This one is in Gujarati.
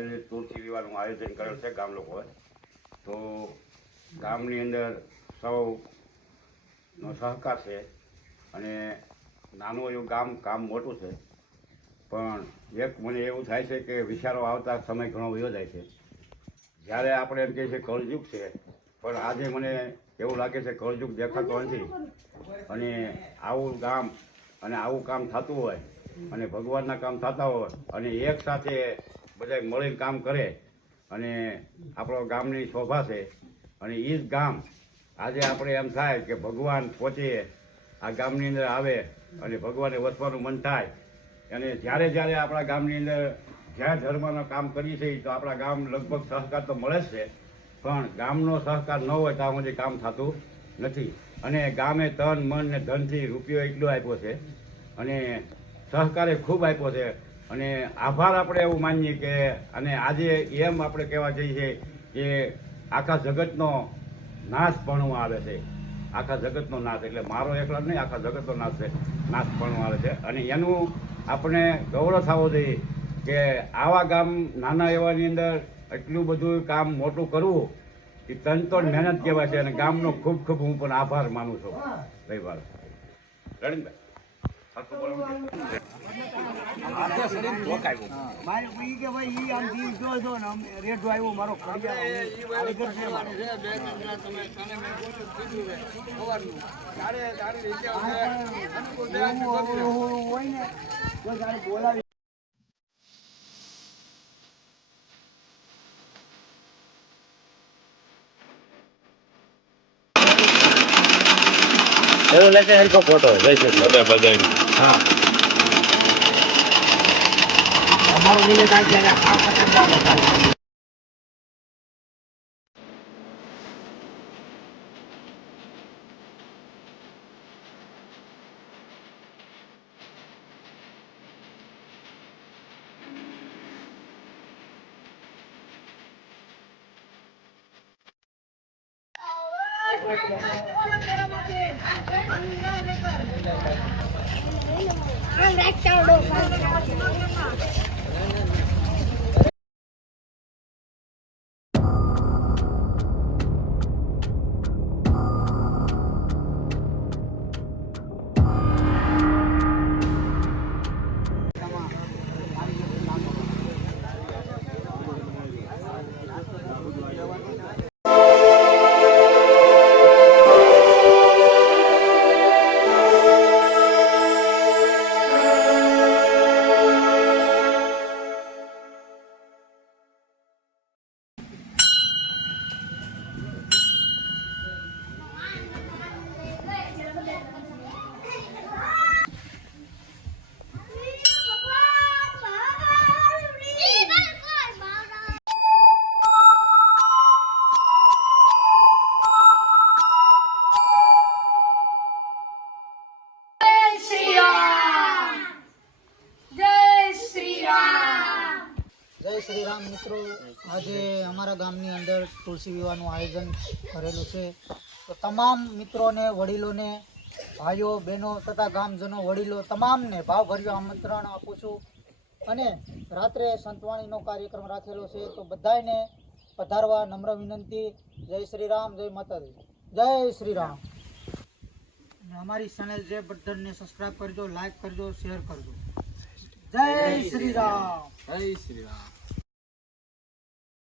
આજે તુલસી વિવાહનું આયોજન કરેલ છે ગામ લોકોએ. તો ગામની અંદર સૌનો સહકાર છે અને નાનું એવું કામ મોટું છે, પણ એક મને એવું થાય છે કે વિચારો આવતા સમય ઘણો વયો જાય છે. જ્યારે આપણે એમ કહીએ છીએ કળયુગ છે, પણ આજે મને એવું લાગે છે કળયુગ દેખાતો નથી. અને આવું ગામ અને આવું કામ થતું હોય અને ભગવાનના કામ થતા હોય અને એક સાથે બધા મળીને કામ કરે અને આપણો ગામની શોભા છે. અને એ જ ગામ આજે આપણે એમ થાય કે ભગવાન પોતે આ ગામની અંદર આવે અને ભગવાને વસવાનું મન થાય. અને જ્યારે આપણા ગામની અંદર જ્યાં ધર્મનું કામ કરીએ છીએ તો આપણા ગામ લગભગ સહકાર તો મળે જ છે, પણ ગામનો સહકાર ન હોય ત્યાં સુધી કામ થતું નથી. અને ગામે તન મન ને ધનથી રૂપિયો એટલો આપ્યો છે અને સહકારે ખૂબ આપ્યો છે. અને આભાર આપણે એવું માનીએ કે અને આજે એમ આપણે કહેવા જઈએ કે આખા જગતનો નાશ પણ આવે છે. આખા જગતનો નાશ એટલે મારો એકલા નહીં, આખા જગતનો નાશ પણ આવે છે. અને એનું આપણે ગૌરવ થવો જોઈએ કે આવા ગામ નાના એવાની અંદર એટલું બધું કામ મોટું કરવું એ તનતોડ મહેનત કહેવાય છે. અને ગામનો ખૂબ ખૂબ હું પણ આભાર માનું છું. રહી વાત રણીભાઈ બોલાવી એવું લેકે હેરકો ફોટો જઈ છે બધા હા અમારું મિલે કાંઈ જય શ્રી રામ મિત્રો, આજે અમારા ગામની અંદર તુલસી વિવાહનું આયોજન કરેલું છે. તો તમામ મિત્રોને, વડીલોને, ભાઈઓ બહેનો તથા ગામજનો વડીલો તમામને ભાવભર્યું આમંત્રણ આપું છું. અને રાત્રે સંતવાણીનો કાર્યક્રમ રાખેલો છે, તો બધાને પધારવા નમ્ર વિનંતી. જય શ્રી રામ, જય માતાજી, જય શ્રી રામ. અને અમારી ચેનલ જય બર્ધનને સબસ્ક્રાઈબ કરજો, લાઈક કરજો, શેર કરજો. જય શ્રી રામ, જય શ્રી રામ.